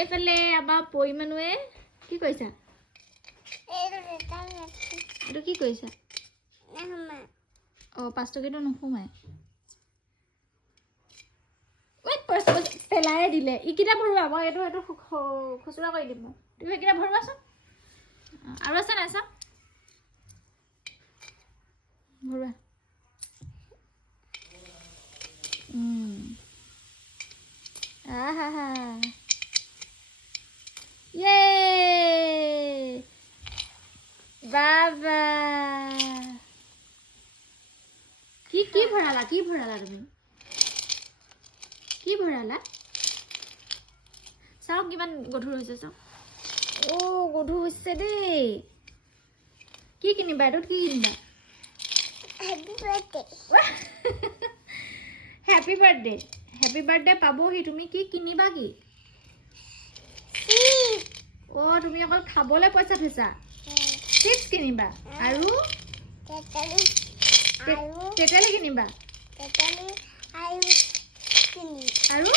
এইফালে আমাৰ পৰিমাণুৱে কি কৰিছা? এইটো কি কৰিছা? অঁ 5 টকাটো নোসোমাই। পেলাই দিলে ইকেইটা ভৰোৱা মই এইটো খুচুৰা কৰি দিম মই। তুমি এইকেইটা ভৰোৱাচোন। আৰু আছে নাই চাওক ভৰোৱা। আহা ইয়ে বাবা কি ভৰালা তুমি কি ভৰালা চাওক কিমান গধুৰ হৈছে চাওক। অ' গধুৰ হৈছে দেই। কি কিনিবা এইটোত কি কিনিবা? হেপী বাৰ্থডে পাবহি। তুমি কি কিনিবা কি? অ' তুমি অকল খাবলৈ পইচা থৈছা? চিপছ কিনিবা আৰু তেতেলী কিনিবা আৰু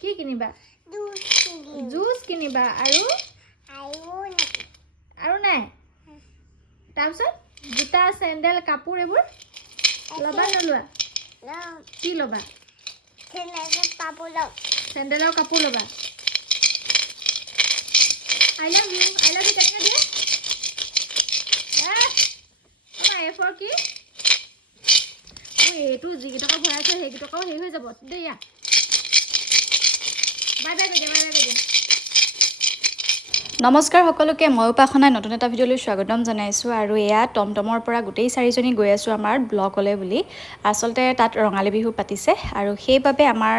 কি কিনিবা? জুচ কিনিবা আৰু নাই? তাৰপিছত জোতা চেণ্ডেল কাপোৰ এইবোৰ ল'বা নলোৱা? কি ল'বা? চেণ্ডেল আৰু কাপোৰ ল'বা। I love you কেনেকৈ দিয়ে? এফৰ কি? এইটো যিকেইটকা ভৰাইছে সেইকেইটকাও হেৰি হৈ যাব দেই। বাই বাই কৰি দিয়া। নমস্কাৰ সকলোকে, মই উপাসনাই নতুন এটা ভিডিঅ'লৈ স্বাগতম জনাইছোঁ। আৰু এয়া টমটমৰ পৰা গোটেই 4জনী গৈ আছোঁ আমাৰ ব্লকলৈ বুলি। আচলতে তাত ৰঙালী বিহু পাতিছে আৰু সেইবাবে আমাৰ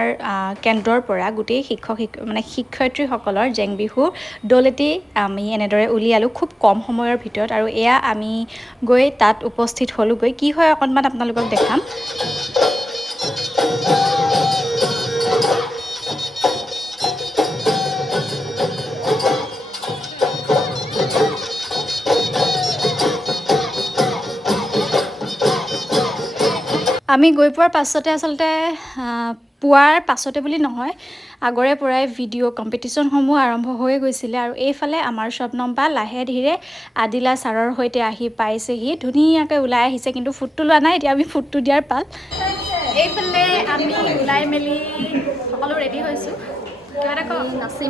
কেন্দ্ৰৰ পৰা গোটেই শিক্ষয়িত্ৰীসকলৰ জেং বিহু দল এটি আমি এনেদৰে উলিয়ালোঁ খুব কম সময়ৰ ভিতৰত। আৰু এয়া আমি গৈ তাত উপস্থিত হ'লোগৈ। কি হয় অকণমান আপোনালোকক দেখাম। আমি গৈ পোৱাৰ পাছতে আচলতে পোৱাৰ পাছতে বুলি নহয়, আগৰে পৰাই ভিডিঅ' কম্পিটিশ্যনসমূহ আৰম্ভ হৈ গৈছিলে। আৰু এইফালে আমাৰ স্বপ্নম বা লাহে ধীৰে আদিলা ছাৰৰ সৈতে আহি পাইছেহি। ধুনীয়াকৈ ওলাই আহিছে, কিন্তু ফুটটো লোৱা নাই। এতিয়া আমি ফুটটো দিয়াৰ পাল। এইফালে আমি ওলাই মেলি সকলো ৰেডি হৈছোঁ। কিবা এটা কওঁ নাচি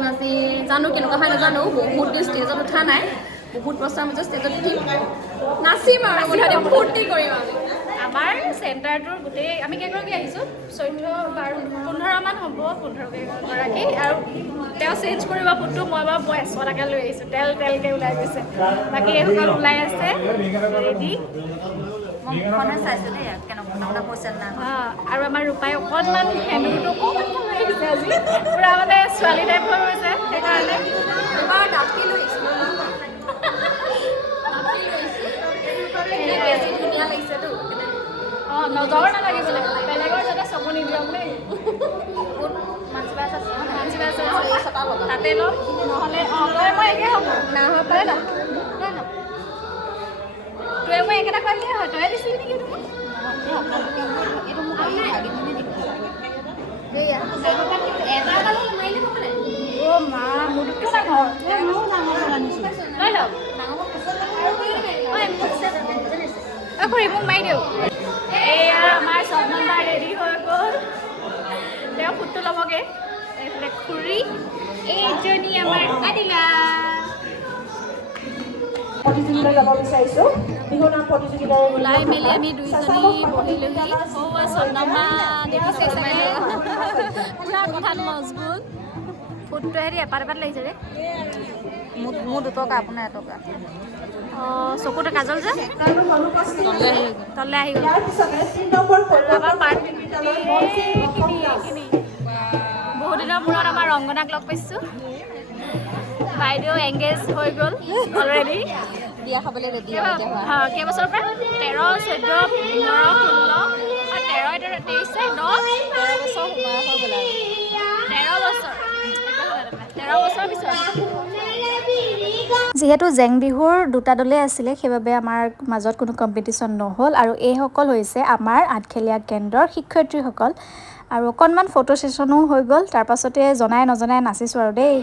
জানো কেনেকুৱা হয় নাজানো। বহুত দিন ষ্টেজত উঠা নাই, বহুত বছৰ মাজত ষ্টেজত উঠিম, নাচিম আৰু ফূৰ্তি কৰিম। আমাৰ চেণ্টাৰটোৰ গোটেই আমি কেইগৰাকী আহিছোঁ? 15মান হ'ব, 15গৰাকী। আৰু তেওঁ চেঞ্জ কৰিব ফুটটো। মই বাৰু 100 টকা লৈ আহিছোঁ। তেলকৈ ওলাই গৈছে। বাকী এইসকল ওলাই আছে ৰেডি। চাইছোঁ দেই কেনেকুৱা পইচা নাই। আৰু আমাৰ ৰূপাই অকণমান সেন্দুৰটো অকণমান লাগিছে আজি, পূৰা মানে ছোৱালী টাইপ হৈ গৈছে। সেইকাৰণে এবাৰ ডাকি লৈছোঁ। বেছি ধুনীয়া লাগিছেতো। অঁ নজৰ নালাগিছিলে, বেলেগৰ যাতে চকু নিদিয়ক দেই। তাতে ল'ম, নহ'লে মই একে হ'ব নাহব পাৰে ন। তই মই একেটা কৰিলে হয়, তয়ে দিছিলি নেকি? অ' মা মোৰটো ডাঙৰ লৈ লওক। খুৰী মোক মাৰি দিওঁ। এয়া আমাৰ স্বপ্নন্দা ৰেডি হৈ গ'ল। তেওঁ ফুটটো ল'বগৈ। এইফালে খুৰী, এইজনী আমাৰ আদিলা। প্ৰতিযোগিতালৈ যাব বিচাৰিছোঁ। বিহু নাম প্ৰতিযোগিতাৰ ওলাই মেলি আমি দুইজনী বহিলোহি। স্বপ্নমা দেখিছে চাগে, পুৰা কথাত মজবুত। ফুটটো হেৰি এপাত লাগিছে ৰে। মোৰ 2 টকা, আপোনাৰ 1 টকা। অঁ চকুতে কাজল যে তললৈ আহি গ'ল। আমাৰ বহুত দিনৰ মূৰত আমাৰ ৰংগনাক লগ পাইছোঁ। বাইদেউ এংগেজ হৈ গ'ল অলৰেডি। বিয়া খাবলৈ ৰেডি। কেইবছৰৰ পৰা? 13, 14, 15, 16, 13, 23, 10 বছৰ সোমাই হৈ গ'ল আৰু 13 বছৰ পিছত। যিহেতু জেং বিহুৰ 2টা দলেই আছিলে, সেইবাবে আমাৰ মাজত কোনো কম্পিটিশ্যন নহ'ল। আৰু এইসকল হৈছে আমাৰ আঠখেলীয়া কেন্দ্ৰৰ শিক্ষয়িত্ৰীসকল। আৰু অকণমান ফটো ছেশ্যনো হৈ গ'ল। তাৰ পাছতে জনাই নজনাই নাচিছোঁ আৰু দেই।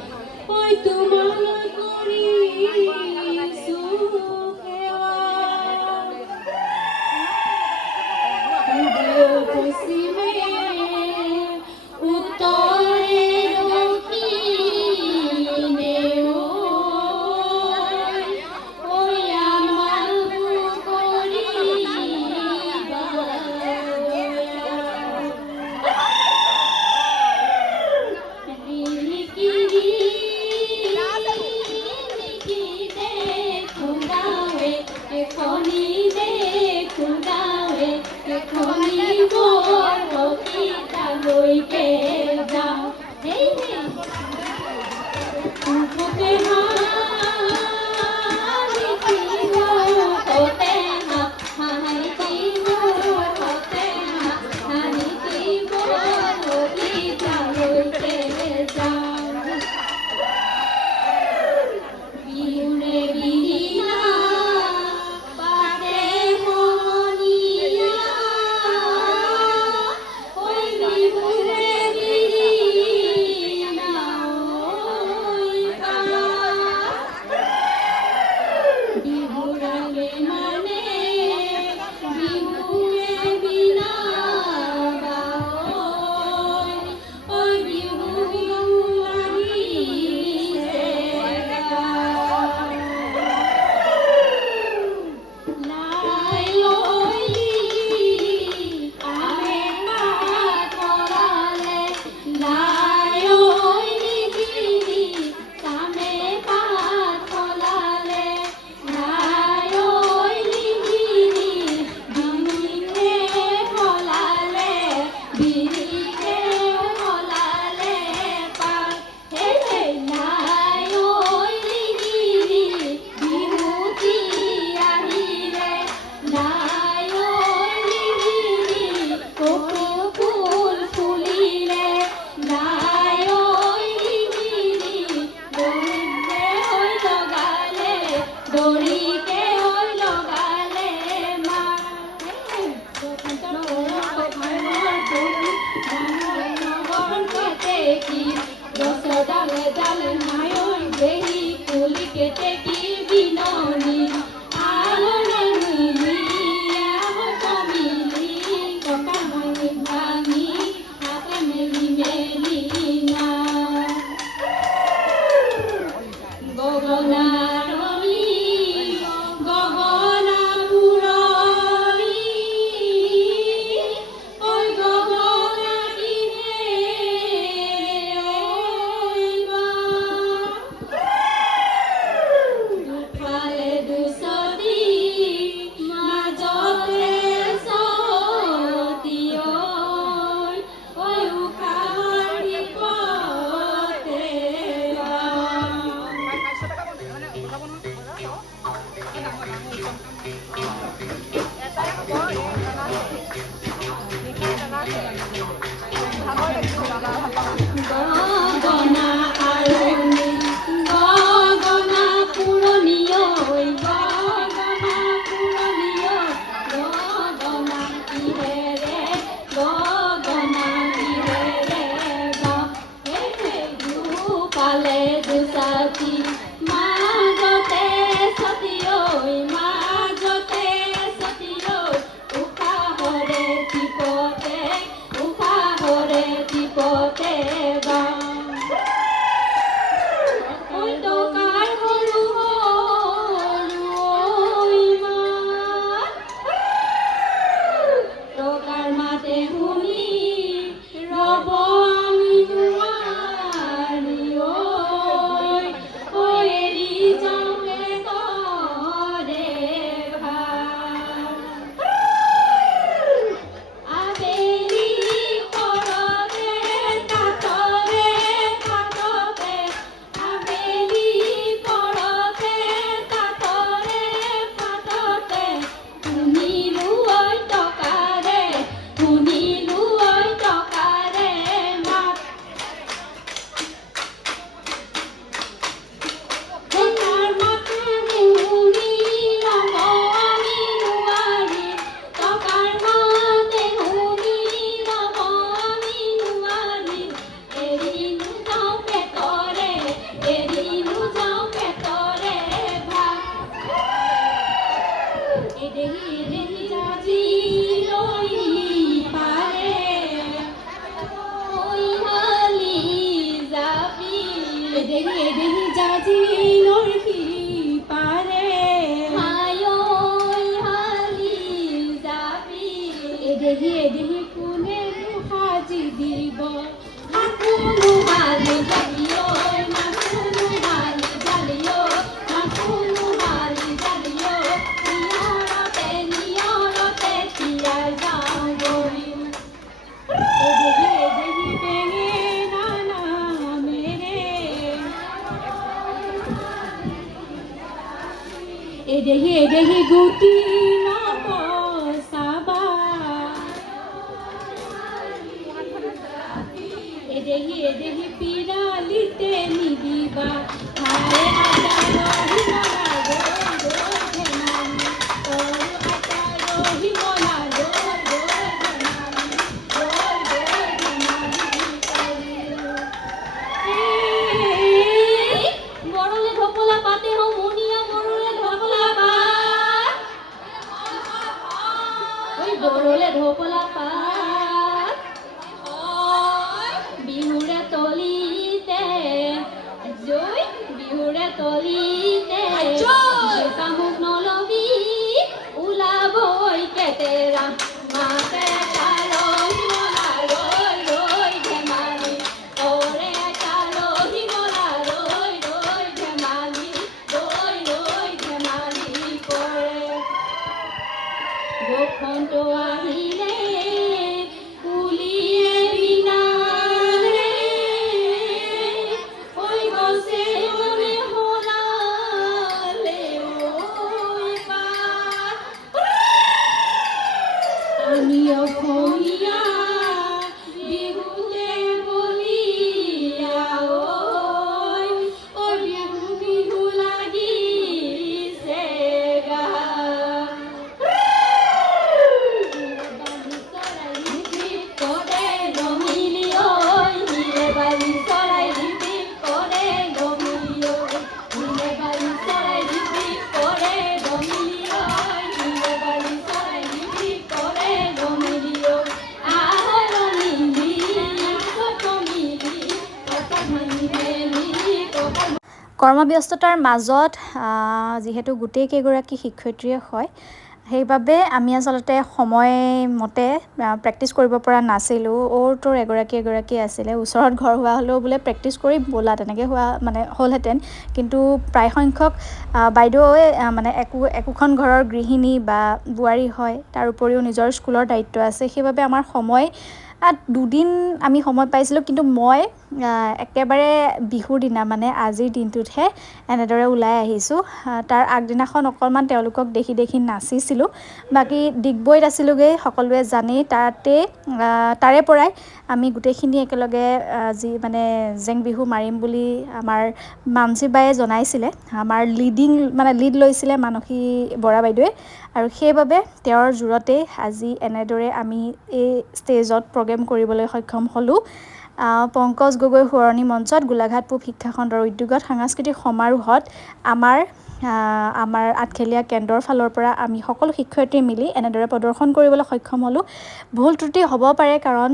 এদেহি গুটি নপচাবা এদেহি পিৰালিতে নিদিবা হাৰে বৰলে ঢপলা পাত বিহুৰে তলিতে জয় বিহুৰে তলিতে কামুক নলবি ওলাবই কেতেৰা মাতে কৰ্মব্যস্ততাৰ মাজত যিহেতু গোটেইকেইগৰাকী শিক্ষয়িত্ৰীয়ে হয় সেইবাবে আমি আচলতে সময়মতে প্ৰেক্টিছ কৰিব পৰা নাছিলোঁ তোৰ এগৰাকী আছিলে ওচৰত ঘৰ হোৱা হ'লেও বোলে প্ৰেক্টিছ কৰি ব'লা তেনেকৈ হোৱা মানে হ'লহেঁতেন কিন্তু প্ৰায় সংখ্যক বাইদেৱে মানে একোখন ঘৰৰ গৃহিণী বা বোৱাৰী হয় তাৰ উপৰিও নিজৰ স্কুলৰ দায়িত্ব আছে সেইবাবে আমাৰ সময় দুদিন আমি সময় পাইছিলোঁ কিন্তু মই একেবাৰে বিহুৰ দিনা মানে আজিৰ দিনটোতহে এনেদৰে ওলাই আহিছোঁ তাৰ আগদিনাখন অকণমান তেওঁলোকক দেখি নাচিছিলোঁ বাকী ডিগবৈত আছিলোঁগৈ সকলোৱে জানেই তাৰে পৰাই আমি গোটেইখিনি একেলগে যি মানে জেং বিহু মাৰিম বুলি আমাৰ মানসী বায়ে জনাইছিলে আমাৰ লিড লৈছিলে মানসী বৰা বাইদেৱে আৰু সেইবাবে তেওঁৰ জোৰতেই আজি এনেদৰে আমি এই ষ্টেজত প্ৰগ্ৰেম কৰিবলৈ সক্ষম হ'লোঁ পংকজ গগৈ সোঁৱৰণি মঞ্চত গোলাঘাট পূব শিক্ষা খণ্ডৰ উদ্যোগত সাংস্কৃতিক সমাৰোহত আমাৰ আঠখেলীয়া কেন্দ্ৰৰ ফালৰ পৰা আমি সকলো শিক্ষয়িত্ৰী মিলি এনেদৰে প্ৰদৰ্শন কৰিবলৈ সক্ষম হ'লোঁ ভুল ত্ৰুটি হ'ব পাৰে কাৰণ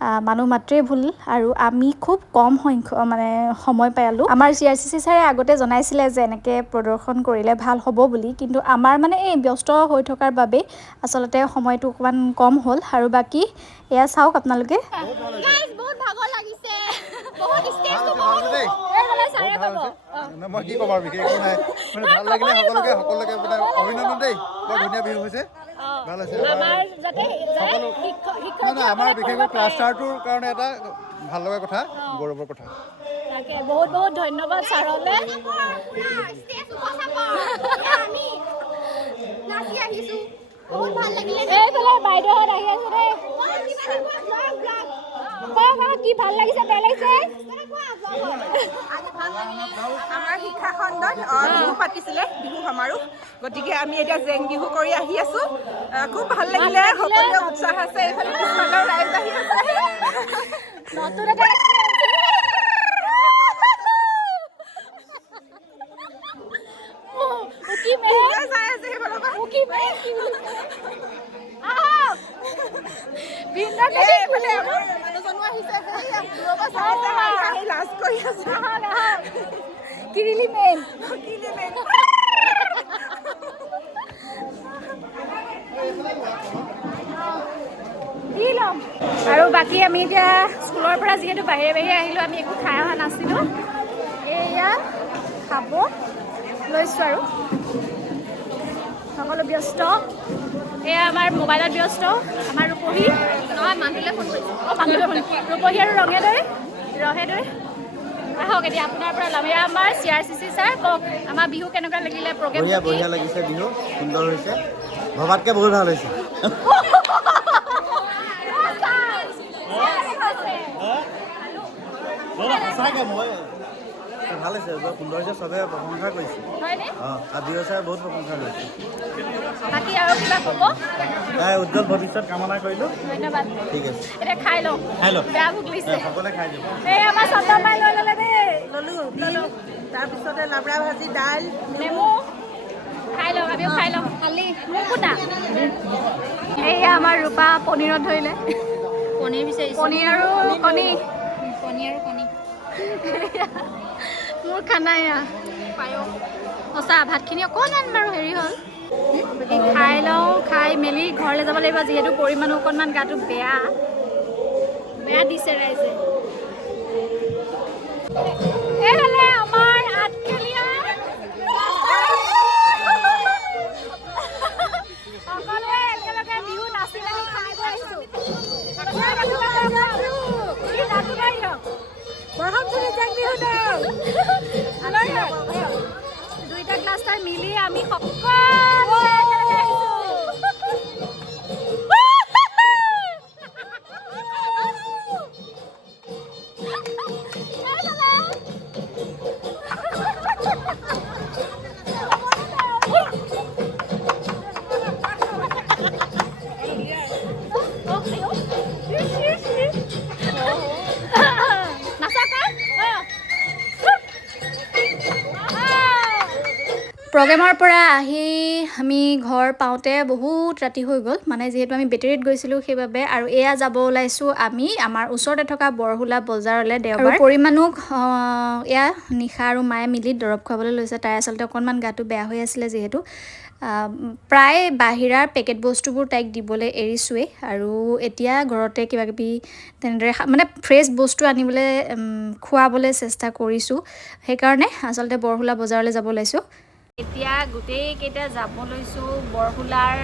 মানুহ মাত্ৰেই ভুল আৰু আমি খুব কম সংখ্যক মানে সময় পালোঁ আমাৰ CRCC ছাৰে আগতে জনাইছিলে যে এনেকৈ প্ৰদৰ্শন কৰিলে ভাল হ'ব বুলি কিন্তু আমাৰ মানে এই ব্যস্ত হৈ থকাৰ বাবে আচলতে সময়টো অকণমান কম হ'ল আৰু বাকী এয়া চাওক আপোনালোকে বহুত ভাগৰ লাগিছে বহুত ষ্টেজটো বহুত চাৰে পাব মই কি ক'ম আৰু বিশেষ একো নাই মানে ভাল লাগিলে সকলোকে মানে অভিনন্দন দেই বৰ ধুনীয়া বিহু হৈছে ভাল হৈছে আমাৰ বিশেষকৈ ক্লাষ্টাৰটোৰ কাৰণে এটা ভাল লগা কথা গৌৰৱৰ কথা বহুত বহুত ধন্যবাদ ছাৰলৈ বহুত ভাল লাগিলে এইফালে বাইদেউহঁত আহি আছে দেই কি ভাল লাগিছে বেয়া লাগিছে আমাৰ শিক্ষা খণ্ডত বিহু পাতিছিলে বিহু সমাৰোহ গতিকে আমি এতিয়া জেং বিহু কৰি আহি আছো খুব ভাল লাগিলে সকলোৰে উৎসাহ আছে এইফালে পিছফালেও ৰাইজ আহি আছে নতুন এটা কিৰিলি মেইন দি ল'ম আৰু বাকী আমি এতিয়া স্কুলৰ পৰা যিহেতু বাহিৰে বাহিৰে আহিলোঁ আমি একো খাই অহা নাছিলোঁ এয়া খাব লৈছোঁ আৰু সকলো ব্যস্ত এয়া আমাৰ মোবাইলত ব্যস্ত আমাৰ ৰূপহী নহয় মানুহলৈ ফোন কৰিছোঁ ৰূপহী আৰু ৰঙেদৈ আহক এতিয়া আপোনাৰ পৰা ল'ম এয়া আমাৰ CRCC ছাৰ কওক আমাৰ বিহু কেনেকুৱা লাগিলে প্ৰগ্ৰেম বঢ়িয়া লাগিছে বিহু সুন্দৰ হৈছে ভবাতকৈ বহুত ভাল হৈছে সঁচাকৈ মই ভাল হৈছে সুন্দৰ হৈছে চবে প্ৰশংসা কৰিছে আৰু বিহু চাই বহুত প্ৰশংসা কৰিছে বাকী আৰু কিবা ক'ব উজ্জ্বল ভৱিষ্যত কামনা কৰিলোঁ ধন্যবাদ ঠিক আছে এতিয়া খাই লওঁ বেয়া ভোক লাগিছে সকলোৱে খাই দিব এই আমাৰ চন্দমাই লৈ ল'লে দেই ল'লোঁ তাৰপিছতে লাবৰা ভাজি দাইল নেমু খাই লওঁ আমিও খাই লওঁ খালি মোক শুনা এইয়া আমাৰ ৰূপা পনীৰত ধৰিলে পনীৰ বিচাৰিছে পনীৰ আৰু কণী মোৰ খানা এয়া সঁচা ভাতখিনি অকণমান বাৰু হেৰি হ'ল খাই লওঁ খাই মেলি ঘৰলৈ যাব লাগিব যিহেতু পৰিমাণো অকণমান গাটো বেয়া দিছে ৰাইজে এইফালে আমাৰ আঠখেলীয়া সকলোৱে একেলগে বিহু নাচি মেলি খাই বৈ আহিছোঁ দুইটা ক্লাষ্টাৰ মিলি আমি সকলোৱে একেলগে আহিছোঁ প্ৰগ্ৰেমৰ পৰা আহি আমি ঘৰ পাওঁতে বহুত ৰাতি হৈ গ'ল মানে যিহেতু আমি বেটেৰীত গৈছিলোঁ সেইবাবে আৰু এয়া যাব ওলাইছোঁ আমি আমাৰ ওচৰতে থকা বৰহুলা বজাৰলৈ দেওবাৰ পৰিমাণুক এয়া নিশা আৰু মায়ে মিলি দৰৱ খুৱাবলৈ লৈছে তাই আচলতে অকণমান গাটো বেয়া হৈ আছিলে যিহেতু প্ৰায় বাহিৰাৰ পেকেট বস্তুবোৰ তাইক দিবলৈ এৰিছোৱেই আৰু এতিয়া ঘৰতে কিবাকিবি তেনেদৰে মানে ফ্ৰেছ বস্তু আনিবলৈ খুৱাবলৈ চেষ্টা কৰিছোঁ সেইকাৰণে আচলতে বৰহুলা বজাৰলৈ যাব ওলাইছোঁ এতিয়া গোটেইকেইটা যাব লৈছোঁ বৰহুলাৰ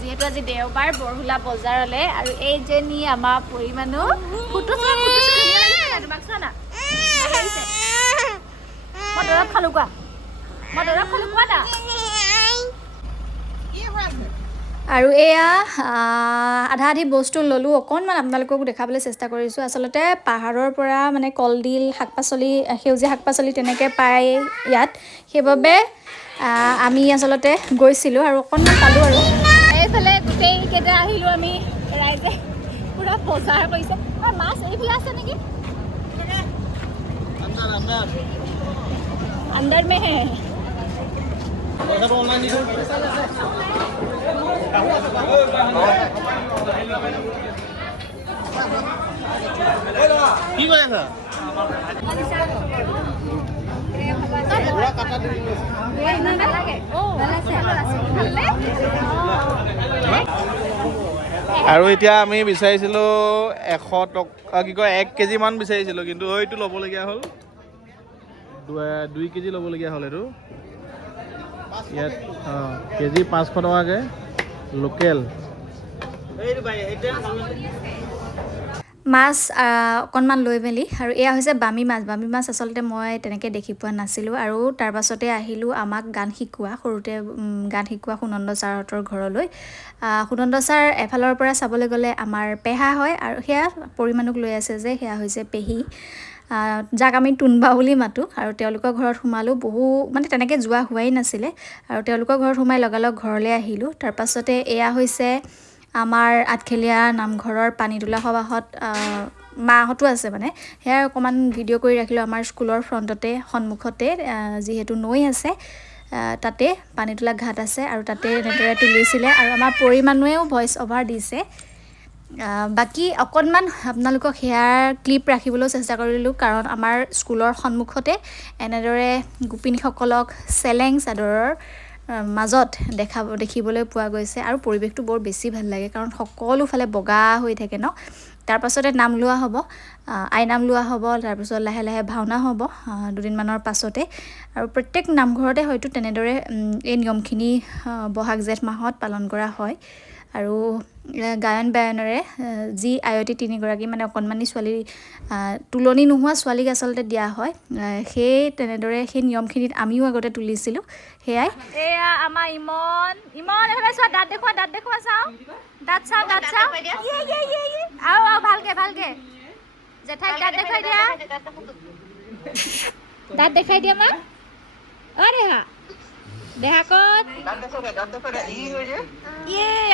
যিহেতু আজি দেওবাৰ বৰহুলা বজাৰলৈ আৰু এইজনী আমাৰ পৰিমাণো ফটো না মই দৰৱ খালোঁ কোৱা না আৰু এয়া আধা আধি বস্তু ল'লোঁ অকণমান আপোনালোককো দেখাবলৈ চেষ্টা কৰিছোঁ আচলতে পাহাৰৰ পৰা মানে কলডিল শাক পাচলি সেউজীয়া শাক পাচলি তেনেকৈ পায় ইয়াত সেইবাবে আমি আচলতে গৈছিলোঁ আৰু অকণমান পালোঁ আৰু এইফালে গোটেইকেইটা আহিলোঁ আমি ৰাইজে পূৰা বজাৰ কৰিছে আৰু মাছ এইফালে আছে নেকি अंदर में है কি কৰি আছা আৰু এতিয়া আমি বিচাৰিছিলোঁ 100 টকা কি কয় 1 কেজি মান বিচাৰিছিলোঁ কিন্তু এইটো ল'বলগীয়া হ'ল 2 কেজি ল'বলগীয়া হ'ল এইটো ইয়াত কেজি 500 টকাকৈ লোকেল মাছ অকণমান লৈ মেলি আৰু এয়া হৈছে বামী মাছ আচলতে মই তেনেকৈ দেখি পোৱা নাছিলোঁ আৰু তাৰ পাছতে আহিলোঁ আমাক গান শিকোৱা সৰুতে গান শিকোৱা সুনন্দ ছাৰহঁতৰ ঘৰলৈ সুনন্দ ছাৰ এফালৰ পৰা চাবলৈ গ'লে আমাৰ পেহা হয় আৰু সেয়া পৰিমাণক লৈ আছে যে সেয়া হৈছে পেহী যাক আমি টুনবা বুলি মাতোঁ আৰু তেওঁলোকৰ ঘৰত সোমালোঁ মানে তেনেকৈ যোৱা হোৱাই নাছিলে আৰু তেওঁলোকৰ ঘৰত সোমাই লগালগ ঘৰলৈ আহিলোঁ তাৰপাছতে এয়া হৈছে আমাৰ আঠখেলীয়া নামঘৰৰ পানী তোলা সবাহত মাহঁতো আছে মানে সেয়া অকণমান ভিডিঅ' কৰি ৰাখিলোঁ আমাৰ স্কুলৰ ফ্ৰণ্টতে সন্মুখতে যিহেতু নৈ আছে তাতে পানী তোলা ঘাট আছে আৰু তাতে এনেদৰে তুলিছিলে আৰু আমাৰ পৰিমাণুৱেও ভইচ অভাৰ দিছে বাকী অকণমান আপোনালোকক হেয়াৰ ক্লিপ ৰাখিবলৈ চেষ্টা কৰিলোঁ কাৰণ আমাৰ স্কুলৰ সন্মুখতে এনেদৰে গোপিনীসকলক চেলেং চাদৰৰ মাজত দেখিবলৈ পোৱা গৈছে আৰু পৰিৱেশটো বৰ বেছি ভাল লাগে কাৰণ সকলোফালে বগা হৈ থাকে ন তাৰপাছতে নাম লোৱা হ'ব আইনাম লোৱা হ'ব তাৰপিছত লাহে লাহে ভাওনা হ'ব দুদিনমানৰ পাছতে আৰু প্ৰত্যেক নামঘৰতে হয়তো তেনেদৰে এই নিয়মখিনি বহাগ জেঠ মাহত পালন কৰা হয় আৰু গায়ন বায়নেৰে যি আয়তী তিনিগৰাকী মানে অকণমানি ছোৱালী তুলনি নোহোৱা ছোৱালীক আচলতে দিয়া হয় সেই তেনেদৰে সেই নিয়মখিনিত আমিও আগতে তুলিছিলোঁ সেয়াই এয়া আমাৰ ইমন এইফালে চোৱা দাঁত দেখুওৱা চাওঁ দাঁত চাওঁ আৰু ভালকে জেঠাইক দাঁত দেখাই দিয়া মা অ দেহা ক'ত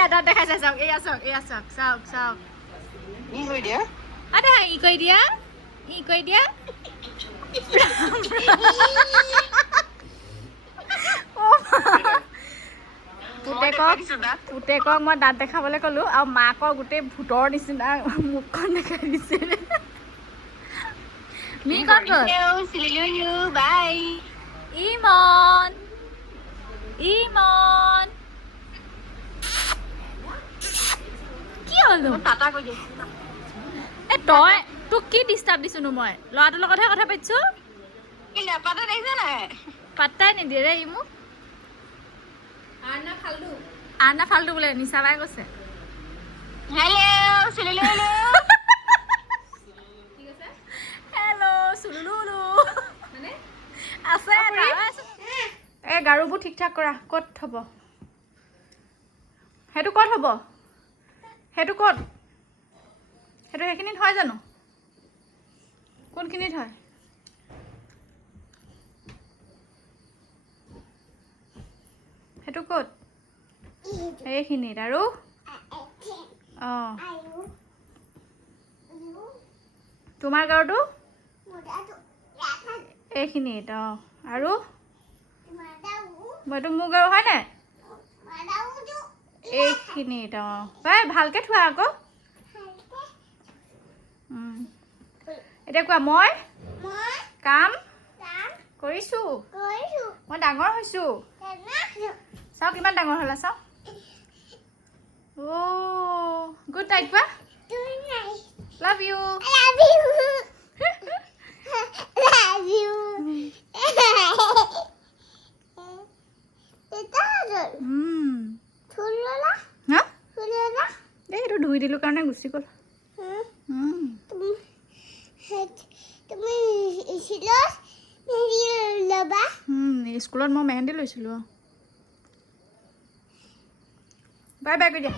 দাঁত দেখাইছে চাওক এয়া চাওক দেহা ই কৰি দিয়া পুতেকক মই দাঁত দেখাবলৈ ক'লোঁ আৰু মাকৰ গোটেই ভূতৰ নিচিনা মুখখন দেখাই দিছে ইমন কি হ'লো তই তোক কি ডিষ্টাৰ্ব দিছোনো মই ল'ৰাটোৰ লগতহে কথা পাতিছো পাত্তাই নিদিয়ে ৰে ই মোক আনা ফাল্টু বোলে নিচা বাই কৈছে হেল্ল' চুলুলু আছে এই গাৰুবোৰ ঠিক ঠাক কৰা ক'ত হ'ব সেইটো সেইখিনিত হয় জানো কোনখিনিত হয় সেইটো ক'ত এইখিনিত আৰু অঁ তোমাৰ গাৰুটো এইখিনিত অঁ আৰু মইতো মোৰ গাৰু হয় নাই এইখিনিত অঁ পাই ভালকৈ থোৱা আকৌ এতিয়া কোৱা মই কাম কৰিছোঁ মই ডাঙৰ হৈছোঁ চাওক কিমান ডাঙৰ হ'লা চাওক অ' গুড নাইট কোৱা লাভ ইউ এইটো ধুই দিলোঁ কাৰণে গুচি গ'ল স্কুলত মই মেহেন্দি লৈছিলোঁ বাই বাই কৈ দিয়া